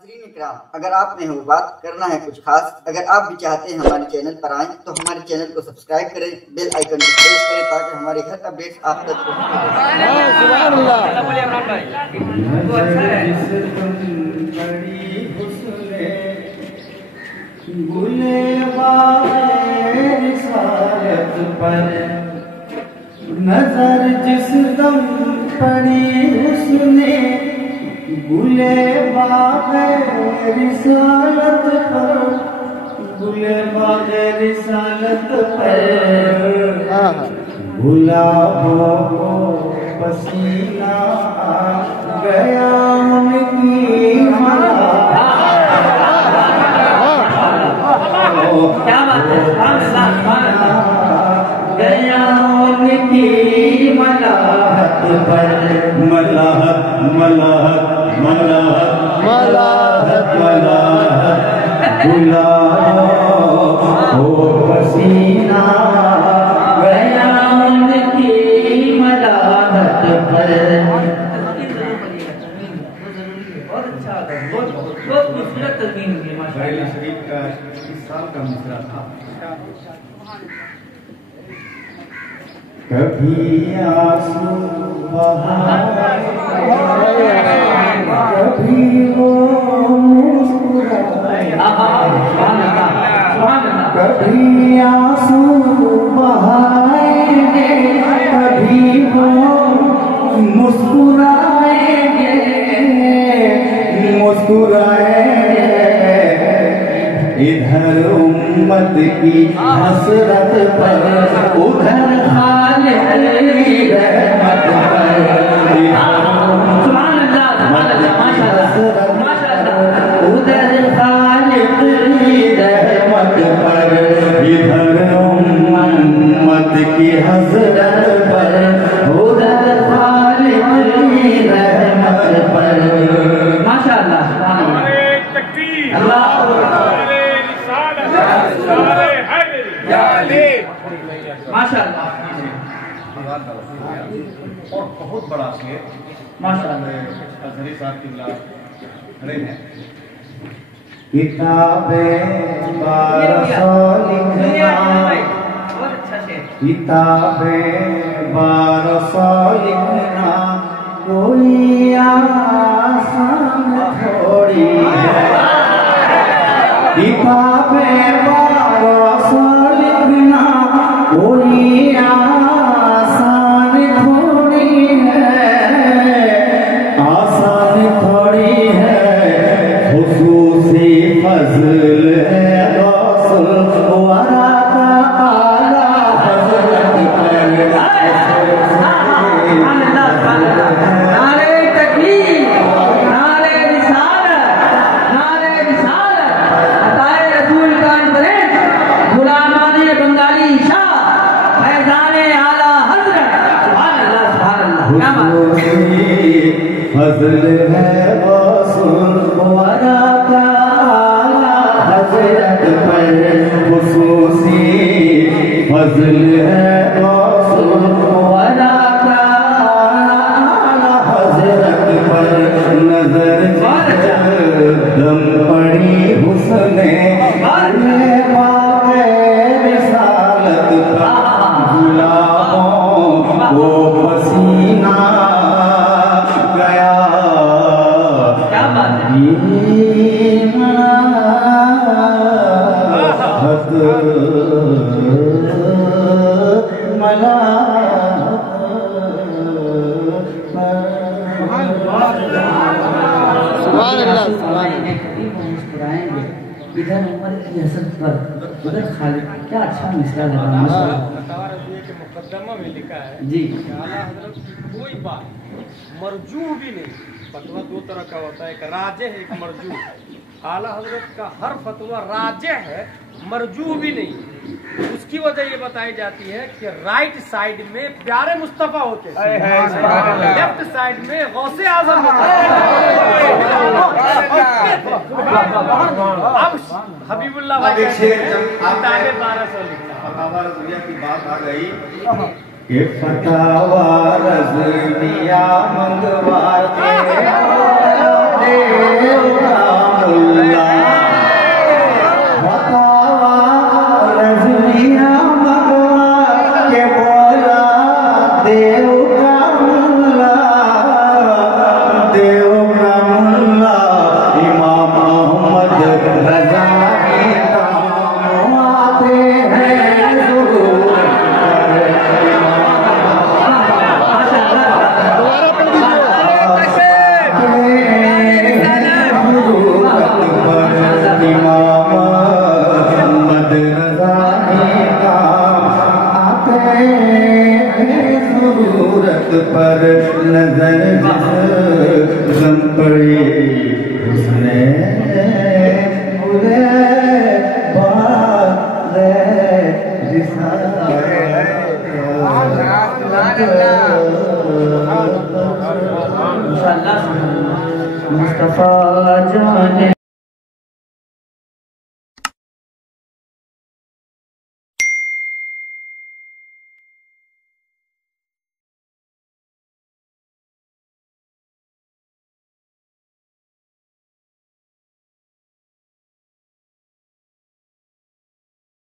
नाज़रीन इकराम, अगर आप में हो बात करना है कुछ खास, अगर आप भी चाहते हैं हमारे चैनल पर आएं तो हमारे चैनल को सब्सक्राइब करें, बेल आइकन को प्रेस करें ताकि हमारे हर अपडेट्स आप तक नजर जिस दम पड़ी उसने गुले बागे रिसालत पर, गुले बागे रिसालत पर गुलाबों को पसीना आ गया उनकी क्या बात है गया उनकी मलाहत पर, मलाहत मलाहत मलाहत मलाहत मलाहत गुलाबों को पसीना गया उनकी मलाहत पर। बहुत अच्छा, बहुत खूबसूरत तस्वीर है माशाअल्लाह। शरीफ का इस साल का मिसरा था। कभी आंसू कभी वो मुस्कुराए, कभी आंसू बहाएंगे, कभी वो मुस्कुराएंगे, मुस्कुराएंगे। इधर उम्मत की हसरत पर, उधर खालिक की रहमत पर, उधर खालिक की रहमत पर, इधर उम्मत की हसरत पर, उधर खालिक की रहमत पर। माशाअल्लाह माशाअल्लाह और बहुत बड़ा शेर माशाअल्लाह अजहरी साहब की खड़े हैं। किताबें बारसो लिखना, किताबें बारसो लिखना कोई आसान थोड़ी है, किताबें बारसो लिखना कोई आसान थोड़ी है, आसान थोड़ी है। खुसूसी फज़ल है गौसल वरा का आला हज़रत पर। नारे तकबीर, नारे रिसालत, नारे रिसालत, अताए रसूल कॉन्फ्रेंस, गुलामाने बंगाली शाह, फैज़ाने आला हज़रत। सुभान अल्लाह, सुभान अल्लाह। क्या बात है। फज़ल है गौसल वरा का आला हज़रत पर, खुसूसी फज़ल है गौसल वरा का आला हज़रत पर। नजर दम पड़ी हुस्ने बागे रिसालत पर, गुलाबों को पसीना गया। क्या बात है। इधर उम्र की हसरत पर, उधर खालिक। क्या अच्छा मिसरा लगा के मुकद्दमा में लिखा है जी। आला हज़रत कोई बात मरजू भी नहीं। फतवा दो तरह का होता है, एक राजे है, एक मरजू। आला हज़रत का हर फतवा राजे है, मरजू भी नहीं। उसकी वजह ये बताई जाती है कि राइट साइड में प्यारे मुस्तफा होते हैं, लेफ्ट साइड में गौसे आज़म होते हैं। अब हबीबुल्लाह भाई किताबें 1200 लिखना, फतावा रज़विया की बात आ गई कि फतावा रज़विया मंगवाते बात है।